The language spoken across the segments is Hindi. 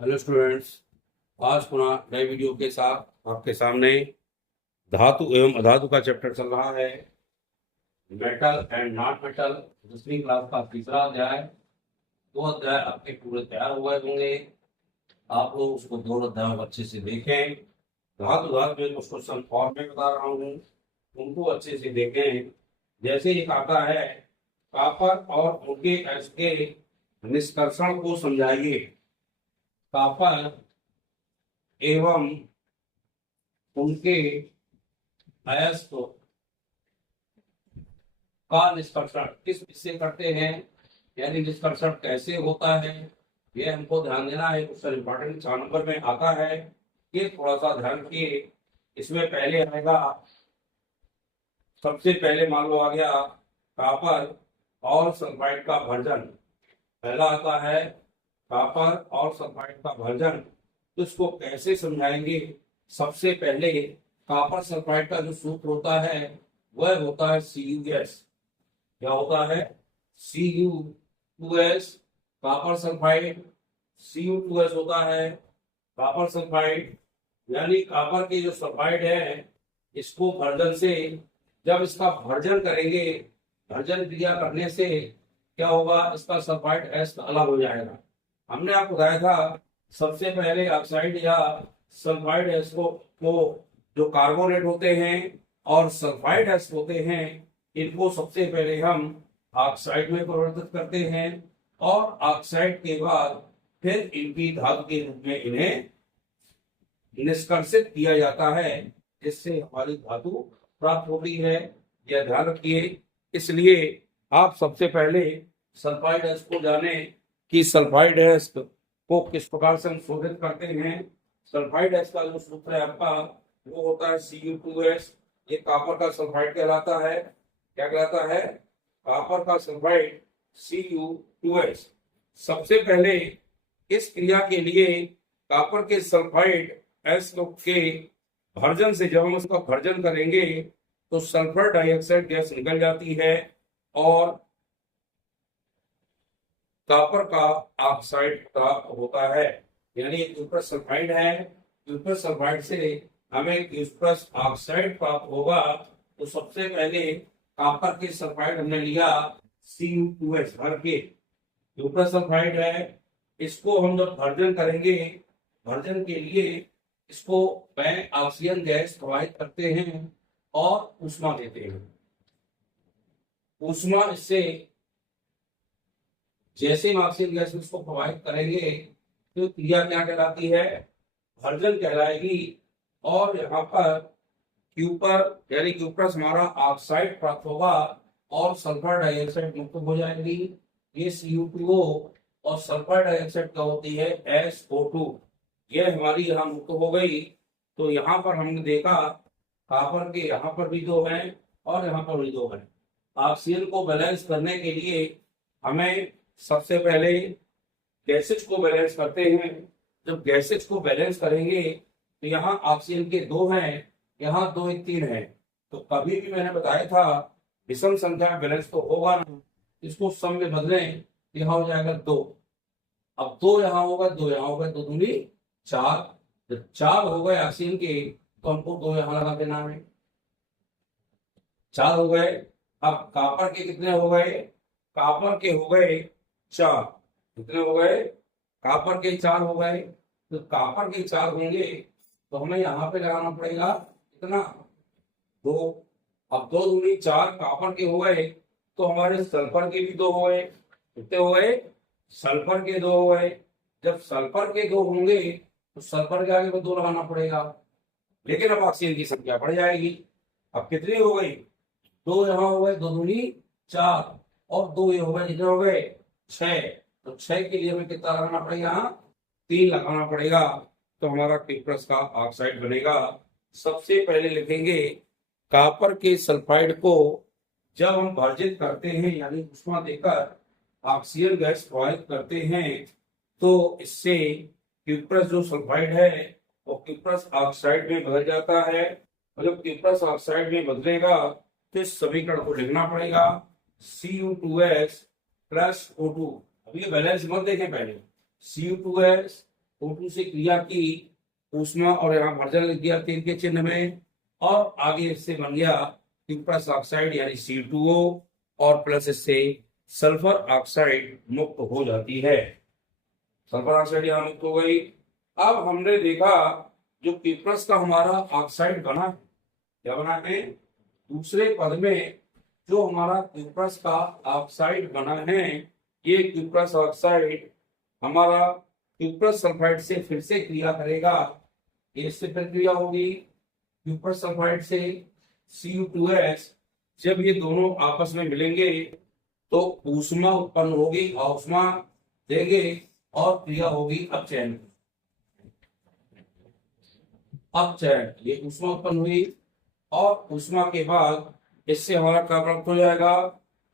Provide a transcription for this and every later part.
Hello students. आज पुनः नए वीडियो के साथ आपके सामने धातु एवं अधातु का चैप्टर चल रहा है। मेटल एंड नॉट मेटल 10वीं क्लास का तीसरा अध्याय। दो अध्याय आपके पूरे तैयार हो गए होंगे। आप लोग उसको दो अध्यायों को अच्छे से देखें। धातु धातु में कुछ क्वेश्चन और मैं बता रहा हूँ, उनको अच्छे से देखें। जैसे एक आता है, कॉपर और उनके अयस्क के निष्कर्षण को समझाइए। कॉपर एवं उनके अयस्क का निष्कर्षण किस से करते हैं, यानी निष्कर्षण कैसे होता है, ये हमको ध्यान देना है। क्वेश्चन इंपॉर्टेंट 4 नंबर में आता है। ये थोड़ा सा ध्यान रखिए। इसमें पहले आएगा, सबसे पहले मान लो आ गया कॉपर और सल्फाइड का भर्जन। पहला आता है कॉपर और सल्फाइड का भर्जन। तो इसको कैसे समझाएंगे? सबसे पहले कॉपर सल्फाइड का जो सूत्र होता है वह होता है CuS। क्या होता है? Cu2S copper sulphide. Cu2S होता है कॉपर सल्फाइड, यानी कॉपर की जो सल्फाइड है इसको भर्जन से, जब इसका भर्जन करेंगे, भर्जन क्रिया करने से क्या होगा? इसका सल्फाइड एस्टर अलग हो जाएगा। हमने आपको बताया था सबसे पहले ऑक्साइड या सल्फाइड एस्टर को जो कार्बोनेट होते हैं और सल्फाइड एस्टर होते हैं, इनको सबसे पहले हम ऑक्साइड में परिवर्तित करते हैं और ऑक्साइड के बाद फिर इनकी धातु के रूप में इन्हें निष्कर्षित किया जाता है, जिससे हमारी धातु प्राप्त होती है। यह ध्यान रखिए। इसलिए आप सबसे पहले सल्फाइड एस्टर को जाने कि सल्फाइड एस्टर को किस प्रकार से हम शोधित करते हैं। सल्फाइड एस्टर का जो सूत्र है आपका वो होता है Cu2S। ये कॉपर का सल्फाइड कहलाता है। क्या कहलाता है? कॉपर का सल्फाइड Cu2S। सबसे पहले इस क्रिया के लिए कॉपर के सल्फाइड एस्टर के भर्जन से, जब हम उसका भर्जन करेंगे तो सल्फर डाइऑक्साइड गैस निकल जाती है और कॉपर का ऑक्साइड प्राप्त होता है। यानी क्यूप्रस सल्फाइड है, क्यूप्रस सल्फाइड से हमें क्यूप्रस ऑक्साइड प्राप्त होगा। तो सबसे पहले कॉपर के सल्फाइड हमने लिया Cu2S भर के, क्यूप्रस सल्फाइड है। इसको हम जब भर्जन करेंगे, भर्जन के लिए इसको में ऑक्सीजन गैस प्रवाहित करते हैं और ऊष्मा देते हैं। ऊष्मा इससे जैसे हम ऑक्सीजन गैस इसको प्रवाहित करेंगे तो क्रिया क्या कहलाती है? भर्जन कहलाएगी। और यहाँ पर क्यूपर यानी क्यूप्रस हमारा ऑक्साइड प्राप्त होगा और सल्फर डाइऑक्साइड मुक्त हो जाएगी। ये Cu2O और सल्फर डाइऑक्साइड क्या होती है? SO2। ये हमारी यहाँ मुक्त हो गई। तो यहाँ पर हमने देखा कॉपर के यहाँ पर भी दो हैं और यहाँ पर भी दो हैं। ऑक्सीजन को बैलेंस करने के लिए हमें सबसे पहले गैसेज को बैलेंस करते हैं। जब गैसेज को बैलेंस करेंगे तो यहाँ ऑक्सीजन के दो हैं, यहाँ दो एक तीन है। तो कभी भी मैंने बताया था विषम संख्या में बैलेंस तो होगा ना, इसको सम में बदलें, यहाँ हो जाएगा 2। अब 2 यहाँ होगा, 2 यहाँ होगा, 2 दूनी 4। जब 4 हो गए ऑक्सीजन के तो हमको 2 यहाँ लगा देना है। 4 हो गए। अब कॉपर के कितने हो गए? कॉपर के हो गए 4। कितने हो गए? कॉपर के 4 हो गए। तो कॉपर के 4 होंगे तो हमें यहाँ पे लगाना पड़ेगा कितना? 2। अब 2 दूनी 4 कॉपर के हो गए तो हमारे सल्फर के भी 2 हो गए। कितने हो गए? सल्फर के 2 हो गए। जब सल्फर के 2 होंगे तो सल्फर के आगे को 2 लगाना पड़ेगा, लेकिन अब ऑक्सीजन की संख्या बढ़ जाएगी। अब कितनी हो गई? 2 यहाँ हो गए, 2 दूनी 4 और 2 ये हो गए, कितने हो गए? 6। तो 6 के लिए हमें कितना लगाना पड़ेगा? 3 लगाना पड़ेगा। तो हमारा क्यूप्रस का ऑक्साइड बनेगा। सबसे पहले लिखेंगे कॉपर के सल्फाइड को जब हम भर्जित करते हैं यानी ऊष्मा देकर ऑक्सीजन गैस प्रवाहित करते हैं तो इससे क्यूप्रस जो सल्फाइड है वो क्यूप्रस ऑक्साइड में बदल जाता है। और जब क्यूप्रस ऑक्साइड में बदलेगा तो इस समीकरण को लिखना पड़ेगा Cu2S + O2। अब ये बैलेंस मत देखें, पहले Cu2S O2 से क्रिया की, ऊष्मा और यहाँ भर्जन लिख दिया तीर के चिन्ह में, और आगे इससे बन गया क्यूप्रस ऑक्साइड यानी C2O, और प्लस इससे सल्फर ऑक्साइड मुक्त हो जाती है। सल्फर ऑक्साइड यहाँ मुक्त हो गई। अब हमने देखा जो क्यूप्रस का हमारा ऑक्साइड बना, क्या बना है, दूसरे पद में जो हमारा क्यूप्रस का ऑक्साइड बना है, ये क्यूप्रस ऑक्साइड हमारा क्यूप्रस सल्फाइड से फिर से क्रिया करेगा। इससे फिर क्रिया होगी क्यूप्रस सल्फाइड से Cu2S। जब ये दोनों आपस में मिलेंगे तो ऊष्मा उत्पन्न होगी, ऊष्मा देंगे और क्रिया होगी अपचयन। अपचयन, ये ऊष्मा उत्पन्न हुई और ऊष्मा के बाद इससे हमारा क्या प्राप्त हो जाएगा,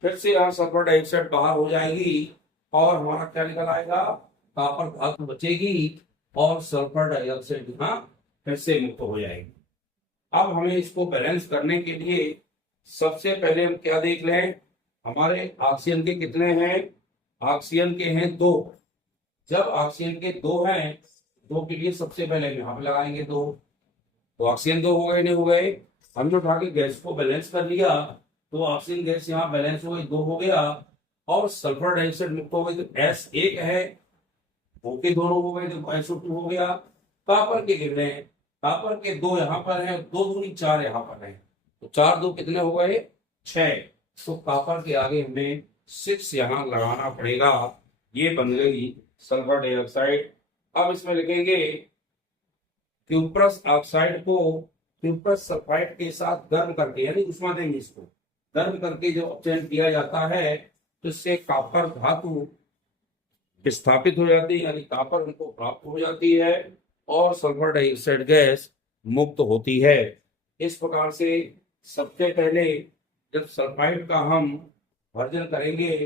फिर से यहाँ सल्फर डाइऑक्साइड बाहर हो जाएगी और हमारा क्या निकल आएगा, कॉपर धातु बचेगी और सल्फर डाइऑक्साइड यहाँ फिर से मुक्त हो जाएगी। अब हमें इसको बैलेंस करने के लिए सबसे पहले हम क्या देख लें, हमारे ऑक्सीजन के कितने हैं, ऑक्सीजन के हैं 2। जब ऑक्सीजन के 2 हैं, 2 के लिए सबसे पहले हम यहाँ पे लगाएंगे 2, तो ऑक्सीजन 2 हो गए, नहीं हो गए। हम जो उठा के गैस को बैलेंस कर लिया तो ऑक्सीजन गैस यहाँ बैलेंस हो गई, 2 हो गया, और सल्फर डाइऑक्साइड मुक्त हो गई तो S1 है, ओके दोनों हो गए तो SO2 हो गया। कॉपर के कितने, कॉपर के 2 यहाँ पर है, 2 दूनी 4 यहाँ पर है, तो 4 2 कितने हो गए, 6। तो कॉपर के आगे हमें 6 यहाँ लगाना पड़ेगा, ये बन गई सल्फर डाइऑक्साइड। अब इसमें लिखेंगे क्यूप्रस ऑक्साइड को क्यूप्रस सल्फाइड के साथ गर्म करके, यानी ऊष्मा देंगे इसको, गर्म करके जो अपचयन किया जाता है तो इससे कॉपर धातु स्थापित हो जाती है, यानी कॉपर उनको प्राप्त हो जाती है और सल्फर डाइऑक्साइड गैस मुक्त होती है। इस प्रकार से सबसे पहले जब सल्फाइड का हम भर्जन करेंगे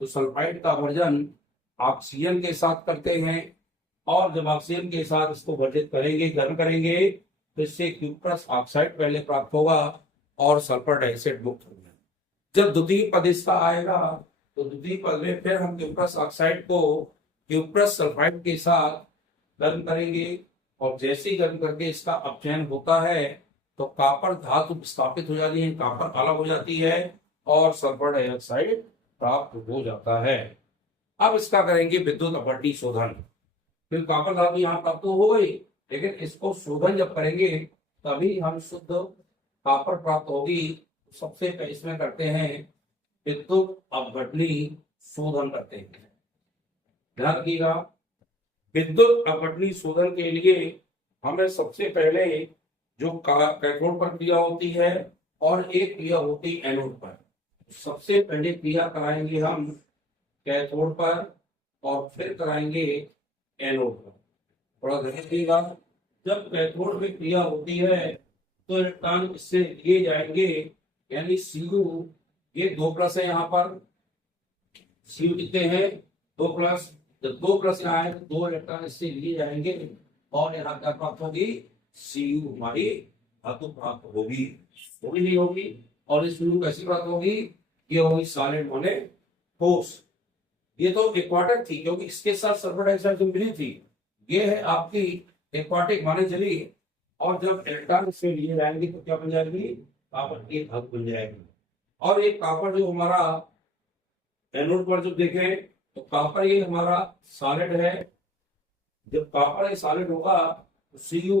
तो सल्फाइड का भर्जन ऑक्सीजन के साथ करते हैं, और जब ऑक्सीजन के साथ इसको भर्जित करेंगे, गर्म करेंगे, तो इससे क्यूप्रस ऑक्साइड पहले प्राप्त होगा और सल्फर डाइऑक्साइड मुक्त होगा। जब द्वितीय पद इसका आएगा तो द्वितीय पद में फिर हम क्यूप्रस ऑक्साइड को क्यूप्रस सल्फाइड के साथ गर्म करेंगे, और जैसे ही गर्म करके इसका अपचयन होता है तो कॉपर धातु स्थापित हो जाती है, कॉपर अलग हो जाती है और सल्फर डाइऑक्साइड प्राप्त हो जाता है। अब इसका करेंगे विद्युत अपवर्तनीय शोधन। फिर कॉपर धातु यहाँ प्राप्त हो गई, लेकिन इसको शोधन जब करेंगे तभी हम शुद्ध कॉपर प्राप्त होगी। सबसे पहले इसमें करते हैं विद्युत अपवर्तनीय शोधन करते हैं। ध्यान रखिएगा, विद्युत अपवर्तनीय शोधन के लिए हमें सबसे पहले जो कैथोड पर क्रिया होती है और एक क्रिया होती है एनोड पर। सबसे पहले क्रिया कराएंगे हम कैथोड पर और फिर कराएंगे एनोड पर। थोड़ा ध्यान रखिएगा, जब कैथोड में क्रिया होती है तो इलेक्ट्रॉन इससे लिए जाएंगे, यानी Cu, ये 2+ है, यहाँ पर Cu कितने हैं, 2+। जब 2+ यहाँ है तो 2 इलेक्ट्रॉन इससे लिए जाएंगे और यहाँ क्या प्राप्त होगी, Cu हमारी धातु प्राप्त होगी, होगी नहीं होगी। और इस Cu कैसे प्राप्त होगी, ये होगी सॉलिड माने ठोस। ये तो एक्वाटिक थी क्योंकि इसके साथ सल्फर डाइऑक्साइड जो मिली थी, ये है आपकी एक्वाटिक माने जली, और जब इलेक्ट्रॉन से लिए जाएंगे तो क्या बन जाएगी, कॉपर की धातु बन जाएगी। और एक कॉपर जो हमारा एनोड पर जो देखें तो कॉपर ये हमारा सॉलिड है। जब कॉपर ये सॉलिड होगा तो Cu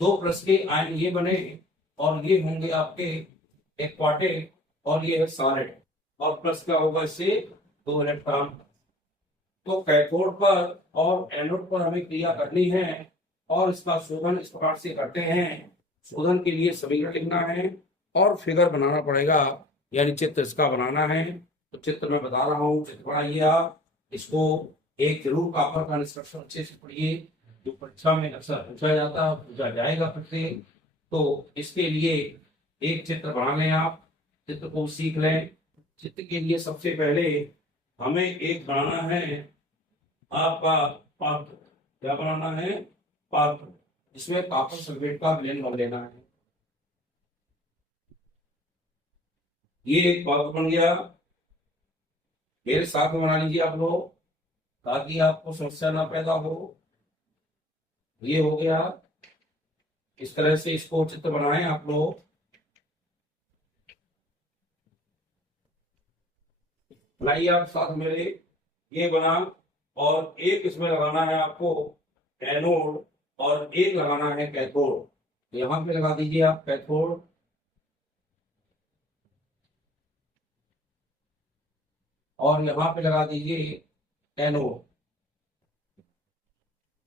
2+ के आयन ये बने और ये होंगे आपके एक्वाटिक और ये है सॉलिड, और प्लस क्या होगा इससे 2 इलेक्ट्रॉन। तो कैथोड पर और एनोड पर हमें क्रिया करनी है और इसका शोधन इस प्रकार से करते हैं। शोधन के लिए समीकरण लिखना है और फिगर बनाना पड़ेगा, यानी चित्र इसका बनाना है। तो चित्र मैं बता रहा हूँ, चित्र बनाइए आप। इसको एक जरूर कॉपर का इंस्ट्रक्शन अच्छे से पढ़िए, जो परीक्षा में अक्सर पूछा जाता है, पूछा जाएगा फिर से। तो इसके लिए एक चित्र बना लें आप, चित्र को सीख लें। चित्र के लिए सबसे पहले हमें एक बनाना है आपका पात्र। क्या बनाना है, पात्र, जिसमें कॉपर सल्फेट का विलयन भर लेना है। ये एक पात्र बन गया, मेरे साथ में बना लीजिए आप लोग, ताकि आपको समस्या ना पैदा हो। ये हो गया। इस तरह से इसको चित्र बनाएं आप लोग। बनाइए आप साथ मेरे। ये बना। और एक इसमें लगाना है आपको एनोड, और एक लगाना है कैथोड। यहाँ पे लगा दीजिए आप कैथोड, और यहाँ पे लगा दीजिए एनोड।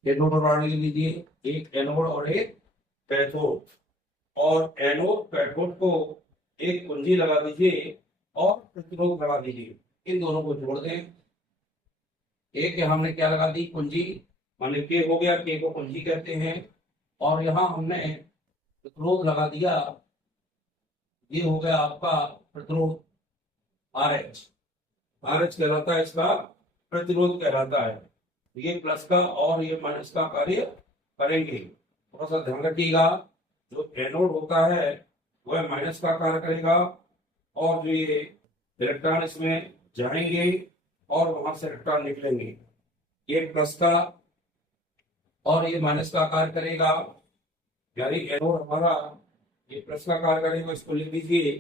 एनोड और आर ले लीजिए, एक एनोड और एक कैथोड। और एनोड कैथोड को एक कुंजी लगा दीजिए और प्रतिरोध लगा दीजिए। इन दोनों को जोड़ दें। एक हमने क्या लगा दी, कुंजी, माने के हो गया, के को कुंजी कहते हैं। और यहाँ हमने प्रतिरोध लगा दिया, ये हो गया आपका प्रतिरोध आर एच। आर एच कहलाता है, इसका प्रतिरोध कहलाता है। ये प्लस का और ये माइनस का कार्य करेंगे। थोड़ा सा ध्यान रखिएगा, जो एनोड होता है वह माइनस का कार्य करेगा, और जो ये इलेक्ट्रॉन इसमें जाएंगे और वहां से इलेक्ट्रॉन निकलेंगे। ये प्लस का और ये माइनस का कार्य करेगा, यानी एनोड हमारा ये प्लस का कार्य करेगा। इसको लिख दीजिए,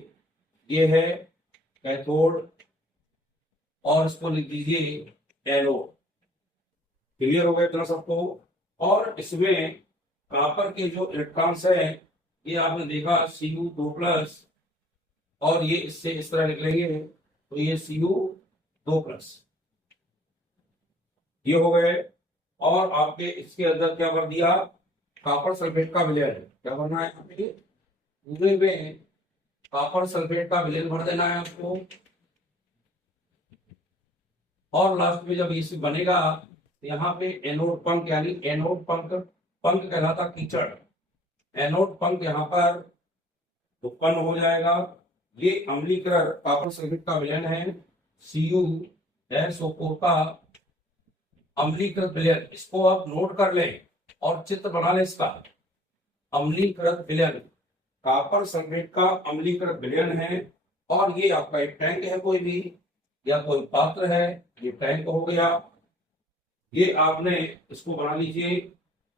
ये है कैथोड, और इसको लिख दीजिए एनोड। क्लियर हो गया इतना सबको। और इसमें कॉपर के जो इलेक्ट्रॉन्स है, ये आपने देखा Cu2+, और ये इससे इस तरह निकलेंगे, तो ये Cu2+, ये हो गए। और आपके इसके अंदर क्या भर दिया, कॉपर सल्फेट का विलयन। क्या भरना है यहाँ पे, पूरे में कॉपर सल्फेट का विलयन भर देना है आपको। और लास्ट में जब इसे बनेगा, यहाँ पे एनोड पंख, यानी एनोड पंख, पंख कहलाता कीचड़, एनोड पंख यहाँ पर उत्पन्न हो जाएगा। ये अम्लीकृत कॉपर सल्फेट का विलयन है, CuSO4 का अम्लीकृत विलयन। इसको आप नोट कर लें और चित्र बना लें इसका। अम्लीकृत विलयन, कॉपर सल्फेट का अम्लीकृत विलयन है। और ये आपका एक टैंक है कोई भी, या कोई पात्र है, ये टैंक हो गया। ये आपने इसको बना लीजिए,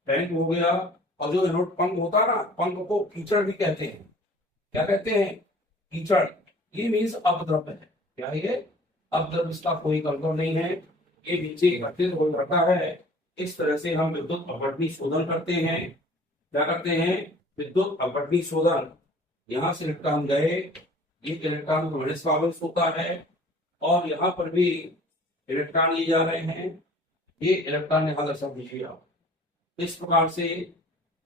टैंक हो गया। और जो एनोड पंख होता है ना, पंख को कीचड़ भी कहते हैं। क्या कहते हैं, कीचड़। ये मीन्स अपद्रव्य है। क्या ये अपद्रव्य, इसका कोई कंट्रोल नहीं है, ये नीचे एकत्रित हो जाता है। इस तरह से हम विद्युत अपघटनी शोधन करते हैं। क्या करते हैं, विद्युत अपघटनी शोधन। यहाँ से इलेक्ट्रॉन गए, ये इलेक्ट्रॉन माइनस का आवेश होता है, और यहाँ पर भी इलेक्ट्रॉन लिए जा रहे हैं। ये इलेक्ट्रॉन यहाँ दर्शा दीजिए आप। इस प्रकार से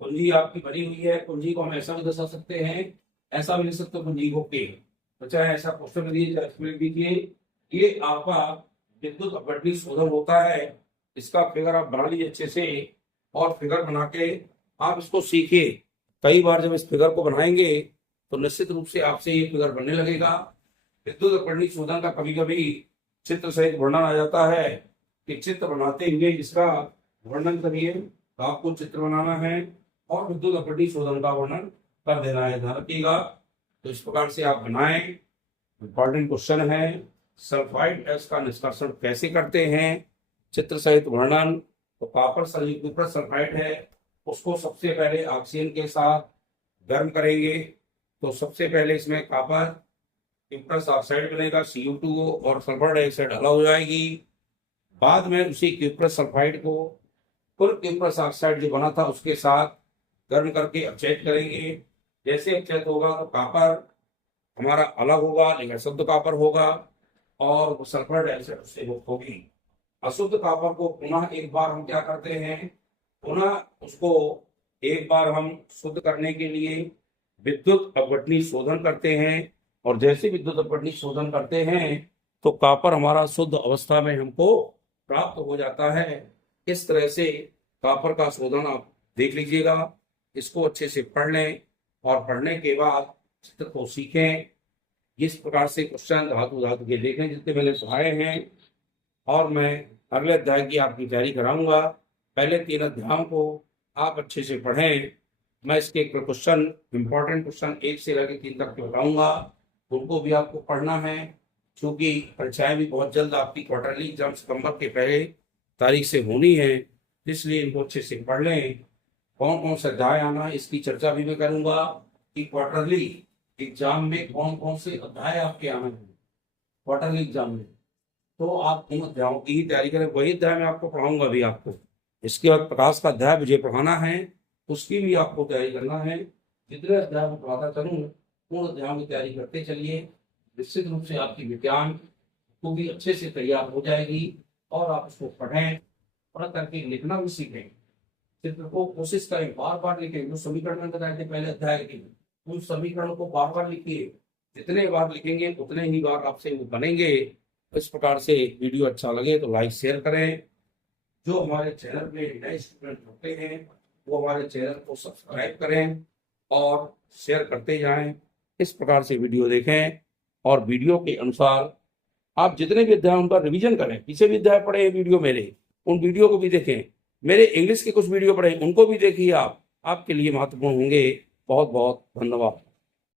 कुंजी आपकी बनी हुई है। कुंजी को हम ऐसा भी दर्शा सकते हैं, ऐसा भी लिख सकते हो कुंजी को के। तो चाहे ऐसा क्वेश्चन दीजिए, चाहे इसमें दीजिए। ये आपका विद्युत अपघटनी शोधन होता है। इसका फिगर आप बना लीजिए अच्छे से, और फिगर बना के आप इसको सीखिए। कई बार जब इस फिगर को बनाएंगे तो निश्चित रूप से आपसे ये फिगर बनने लगेगा। विद्युत अपघटनी शोधन का कभी कभी चित्र सहित वर्णन आ जाता है कि चित्र बनाते हुए इसका वर्णन करिए। तो आपको चित्र बनाना है और विद्युत अपघटनी शोधन का वर्णन कर देना है, ध्यान रखिएगा। तो इस प्रकार से आप बनाएं। इंपॉर्टेंट क्वेश्चन है, सल्फाइड गैस का निष्कर्षण कैसे करते हैं, चित्र सहित वर्णन। तो कॉपर सल्फाइड है, उसको सबसे पहले ऑक्सीजन के साथ गर्म करेंगे। तो सबसे पहले इसमें कॉपर क्यूप्रस ऑक्साइड बनेगा, Cu2, और सल्फर डाइऑक्साइड अलग हो जाएगी। बाद में उसी क्यूप्रस सल्फाइड को कुल क्यूप्रस ऑक्साइड जो बना था उसके साथ गर्म करके अपचयित करेंगे। जैसे अपचयित होगा तो कॉपर हमारा अलग होगा, लेकिन शुद्ध कॉपर होगा, और सल्फर डाइऑक्साइड उससे मुक्त होगी। अशुद्ध कॉपर को पुनः एक बार हम क्या करते हैं, पुनः उसको एक बार हम शुद्ध करने के लिए विद्युत अपघटनी शोधन करते हैं। और जैसे विद्युत अपघटनी शोधन करते हैं तो कॉपर हमारा शुद्ध अवस्था में हमको प्राप्त हो जाता है। इस तरह से कॉपर का शोधन आप देख लीजिएगा। इसको अच्छे से पढ़ लें, और पढ़ने के बाद चित्र को सीखें। इस प्रकार से क्वेश्चन धातु के देखें जितने मैंने पढ़ाए हैं, और मैं अगले अध्याय की आपकी तैयारी कराऊंगा। पहले 3 अध्यायों को आप अच्छे से पढ़ें। मैं इसके क्वेश्चन, इंपॉर्टेंट क्वेश्चन 1 से लेकर 3 तक के बताऊंगा, उनको भी आपको पढ़ना है। क्योंकि परीक्षाएं भी बहुत जल्द आपकी क्वार्टरली एग्जाम सितंबर के पहले तारीख से होनी है, इसलिए इनको अच्छे से पढ़ लें। कौन कौन सा अध्याय आना है इसकी चर्चा भी मैं करूंगा कि क्वार्टरली एग्जाम में कौन कौन से अध्याय आपके आना है क्वार्टरली एग्जाम में। तो आप उन अध्यायों की ही तैयारी करें, वही अध्याय मैं आपको पढ़ाऊंगा अभी आपको। इसके बाद प्रकाश का अध्याय मुझे पढ़ाना है, उसकी भी आपको तैयारी करना है। जितने अध्याय में पढ़ाता चलूँ उन अध्यायों की तैयारी करते चलिए, निश्चित रूप से आपकी विज्ञान को भी अच्छे से तैयार हो जाएगी और आप उसको पढ़ें, पढ़ करके लिखना भी सीखें। चित्र को कोशिश करें बार बार लिखें, जो समीकरण बताए थे पहले अध्याय के उन समीकरणों को बार बार लिखिए। जितने बार लिखेंगे उतने ही बार आपसे वो बनेंगे। इस प्रकार से वीडियो अच्छा लगे तो लाइक शेयर करें। जो हमारे चैनल पे नए स्टूडेंट होते हैं वो हमारे चैनल को सब्सक्राइब करें और शेयर करते जाएं। इस प्रकार से वीडियो देखें और वीडियो के अनुसार आप जितने भी अध्याय उनका रिवीजन करें। पीछे भी अध्याय पढ़े वीडियो मेरे, उन वीडियो को भी देखें। मेरे इंग्लिश के कुछ वीडियो पढ़े उनको भी देखिए, आप आपके लिए महत्वपूर्ण होंगे। बहुत बहुत धन्यवाद।